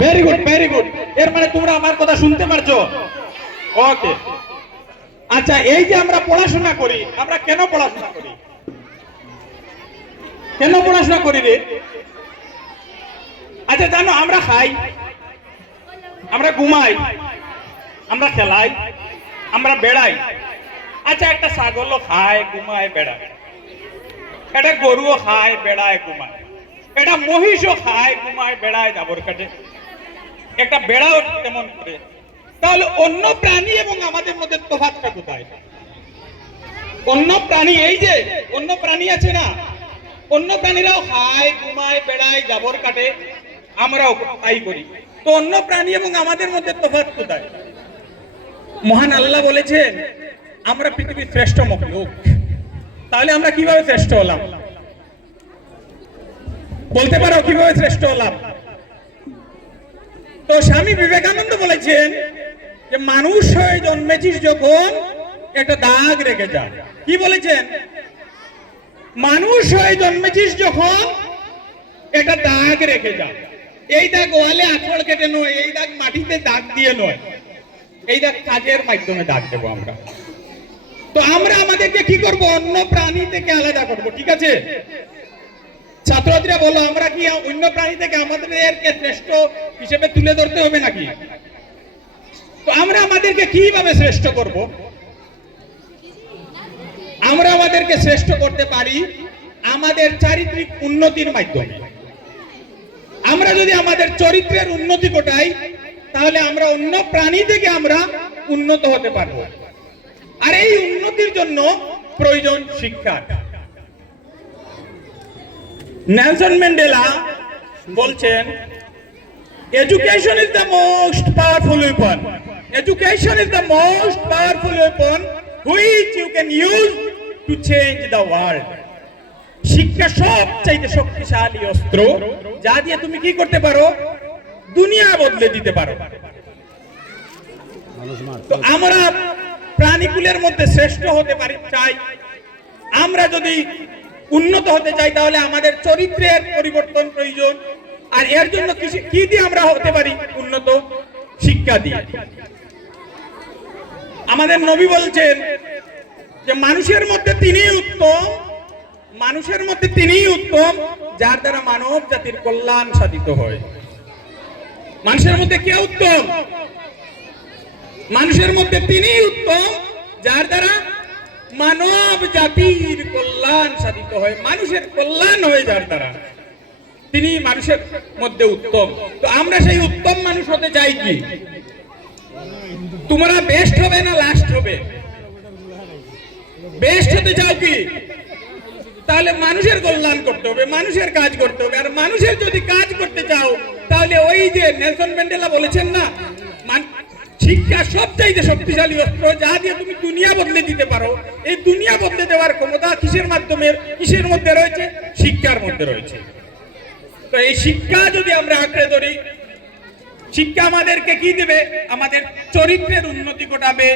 Very good, very good. এর মানে তোমরা আমার কথা শুনতে পারছো? ওকে। আচ্ছা, এই যে আমরা পড়াশোনা করি, আমরা কেন পড়াশোনা করি? কেন পড়াশোনা করি রে? আচ্ছা জানো, আমরা খাই, আমরা ঘুমাই, আমরা খেলাই, আমরা বেড়াই। আচ্ছা, একটা ছাগলও খায়, ঘুমায়, বেড়ায়। একটা গরুও খায়, বেড়ায়, ঘুমায়। একটা মহিষও খায়, ঘুমায়, বেড়ায়, জাবর কাটে। একটা বেড়াও তেমন করে। তাহলে অন্য প্রাণী এবং আমাদের মধ্যে তফাৎটা কোথায়? অন্য প্রাণী, এই যে অন্য প্রাণী আছে না, অন্য প্রাণীরাও খায়, ঘুমায়, বেড়ায়, জাবর কাটে, আমরাও তাই করি। তো অন্য প্রাণী এবং আমাদের মধ্যে তফাৎ কোথায়? মহান আল্লাহ বলেছেন আমরা পৃথিবীর শ্রেষ্ঠ মখলুক। তাহলে আমরা কিভাবে শ্রেষ্ঠ হলাম? বলতে পারো কিভাবে শ্রেষ্ঠ হলাম? তো স্বামী বিবেকানন্দ বলেছেন যে মানুষ হয়ে জন্মেছিস যখন একটা দাগ রেখে যা। কি বলেছেন? মানুষ হয়ে জন্মেছিস যখন একটা দাগ রেখে যা। এই দাগ ওয়ালে আঁচড় কেটে নয়, এই দাগ মাটিতে দাগ দিয়ে নয়, এই দাগ কাজের মাধ্যমে দাগ দেবো আমরা। তো আমরা আমাদেরকে কি করব? অন্য প্রাণী থেকে আলাদা করব। ঠিক আছে ছাত্রছাত্রীরা, বলো আমরা কি অন্য প্রাণী থেকে আমাদেরকে শ্রেষ্ঠ হিসেবে তুলে ধরতে হবে নাকি? তো আমরা আমাদেরকে কিভাবে শ্রেষ্ঠ করব? আমরা আমাদেরকে শ্রেষ্ঠ করতে পারি আমাদের চারিত্রিক উন্নতির মাধ্যমে। আমরা যদি আমাদের চরিত্রের উন্নতি ঘটাই, তাহলে আমরা অন্য প্রাণী থেকে আমরা উন্নত হতে পারবো। আর এই উন্নতির জন্য প্রয়োজন শিক্ষা। নেলসন ম্যান্ডেলা বলছেন, education is the most powerful weapon. Education is the most powerful weapon which you can use to change the world. শিক্ষা সবচাইতে শক্তিশালী অস্ত্র, যা দিয়ে তুমি কি করতে পারো? দুনিয়া বদলে দিতে পারো। তো আমরা প্রাণীকুলের মধ্যে শ্রেষ্ঠ হতে পারি চাই, আমরা যদি উন্নত হতে চাই, তাহলে আমাদের চরিত্রের পরিবর্তন প্রয়োজন। আর এর জন্য কি দিয়ে আমরা হতে পারি উন্নত? শিক্ষা দিয়ে। আমাদের নবী বলছেন যে মানুষের মধ্যে তিনিই উত্তম, মানুষের মধ্যে তিনিই উত্তম যার দ্বারা মানব জাতির কল্যাণ সাধিত হয়। মানুষের মধ্যে কে উত্তম? মানুষের মধ্যে তিনিই উত্তম যার দ্বারা মানব জাতির কল্যাণ সাধিত হয়। মানুষের কল্যাণ হয় যার দ্বারা, তিনি মানুষের মধ্যে উত্তম। তো আমরা সেই উত্তম মানুষ হতে চাই কি? তোমরা বেস্ট হবে না লাস্ট হবে? বেস্ট হতে চাও কি? তাহলে মানুষের কল্যাণ করতে হবে, মানুষের কাজ করতে হবে। আর মানুষের যদি কাজ করতে চাও, তাহলে ওই যে নেলসন ম্যান্ডেলা বলেছেন না, শিক্ষা সবচাইতে শক্তিশালী অস্ত্র, যা দিয়ে তুমি দুনিয়া বদলে দিতে পারো। এই দুনিয়া বদলে দেওয়ার ক্ষমতা কিসের মাধ্যমে, কিসের মধ্যে রয়েছে? শিক্ষার মধ্যে রয়েছে। তো এই শিক্ষা যদি আমরা আঁকড়ে ধরি, শিক্ষা আমাদেরকে কি দেবে? আমাদের চরিত্রের উন্নতি ঘটাবে,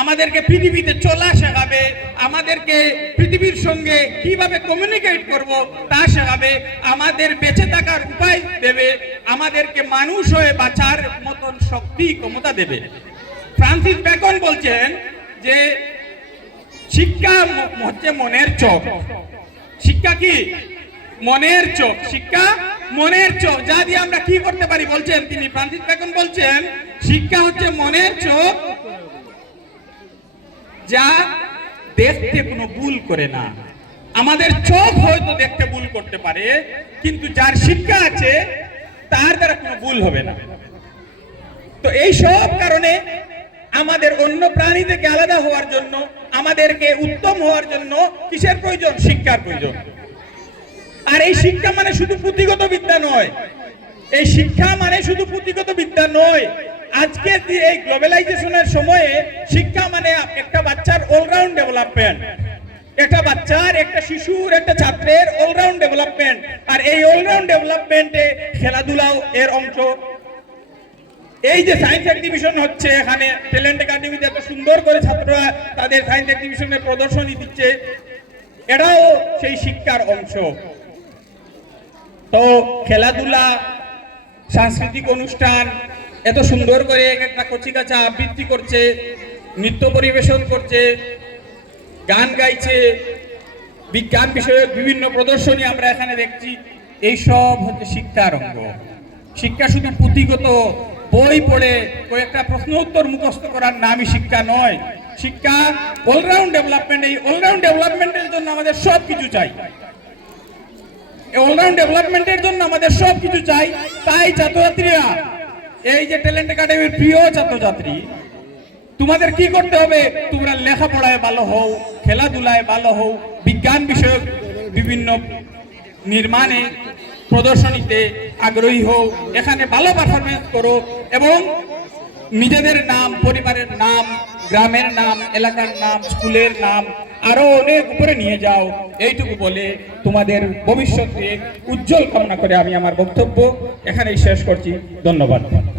আমাদেরকে পৃথিবীতে চলা শেখাবে, আমাদেরকে পৃথিবীর সঙ্গে কিভাবে কমিউনিকেট করব তা শেখাবে, আমাদের বেঁচে থাকার উপায় দেবে, আমাদেরকে মানুষ হয়ে বাঁচার মতন শক্তি ক্ষমতা দেবে। ফ্রান্সিস বেকন বলছেন যে শিক্ষা হচ্ছে মনের চোখ। শিক্ষা কি? মনের চোখ। শিক্ষা মনের চোখ, যা দিয়ে আমরা কি করতে পারি বলছেন তিনি। ফ্রান্সিস বেকন বলছেন শিক্ষা হচ্ছে মনের চোখ, যা দেখতে কোনো ভুল করে না। আমাদের চোখ হয়তো দেখতে ভুল করতে পারে, কিন্তু যার শিক্ষা আছে তার দ্বারা কোনো ভুল হবে না। তো এই সব কারণে আমাদের অন্য প্রাণী থেকে আলাদা হওয়ার জন্য, আমাদেরকে উত্তম হওয়ার জন্য কিসের প্রয়োজন? শিক্ষার প্রয়োজন। আর এই শিক্ষা মানে শুধু পুঁথিগত বিদ্যা নয়। এই শিক্ষা মানে শুধু পুঁথিগত বিদ্যা নয়। আজকে এই গ্লোবালাইজেশনের সময়ে শিক্ষা মানে একটা বাচ্চার অলরাউন্ড ডেভেলপমেন্ট, একটা বাচ্চার, একটা শিশুর, একটা ছাত্রের অলরাউন্ড ডেভেলপমেন্ট। আর এই অলরাউন্ড ডেভেলপমেন্টে খেলাধুলাও এর অংশ। এই যে সায়েন্স এক্সিবিশন হচ্ছে, এখানে ট্যালেন্ট একাডেমিতে এত সুন্দর করে ছাত্ররা তাদের সায়েন্স এক্সিবিশনের প্রদর্শনী দিচ্ছে, এটাও সেই শিক্ষার অংশ। তো খেলাধুলা, সাংস্কৃতিক অনুষ্ঠান এত সুন্দর করে একটা কচিকাচা আবৃত্তি করছে, নৃত্য পরিবেশন করছে, গান গাইছে, বিজ্ঞান বিষয়ক বিভিন্ন প্রদর্শনী আমরা এখানে দেখছি। এইসব হচ্ছে শিক্ষার অঙ্গ। শিক্ষা শুধু পুঁথিগত বই পড়ে কয়েকটা প্রশ্ন উত্তর মুখস্থ করার নামই শিক্ষা নয়। শিক্ষা অলরাউন্ড ডেভেলপমেন্ট। এই অলরাউন্ড ডেভেলপমেন্টের জন্য আমাদের সব কিছু চাই। অলরাউন্ড ডেভেলপমেন্টের জন্য আমাদের সব কিছু চাই। তাই ছাত্রছাত্রীরা, এই যে ট্যালেন্ট একাডেমির প্রিয় ছাত্রছাত্রী, তোমাদের কি করতে হবে? তোমরা লেখাপড়ায় ভালো হও, খেলাধুলায় ভালো হও, বিজ্ঞান বিষয়ক বিভিন্ন নির্মাণে প্রদর্শনীতে আগ্রহী হও, এখানে ভালো পারফরমেন্স করো এবং নিজেদের নাম, পরিবারের নাম, গ্রামের নাম, এলাকার নাম, স্কুলের নাম আরো অনেক উপরে নিয়ে যাও। এইটুকু বলে তোমাদের ভবিষ্যতে উজ্জ্বল কামনা করে আমি আমার বক্তব্য এখানেই শেষ করছি। ধন্যবাদ।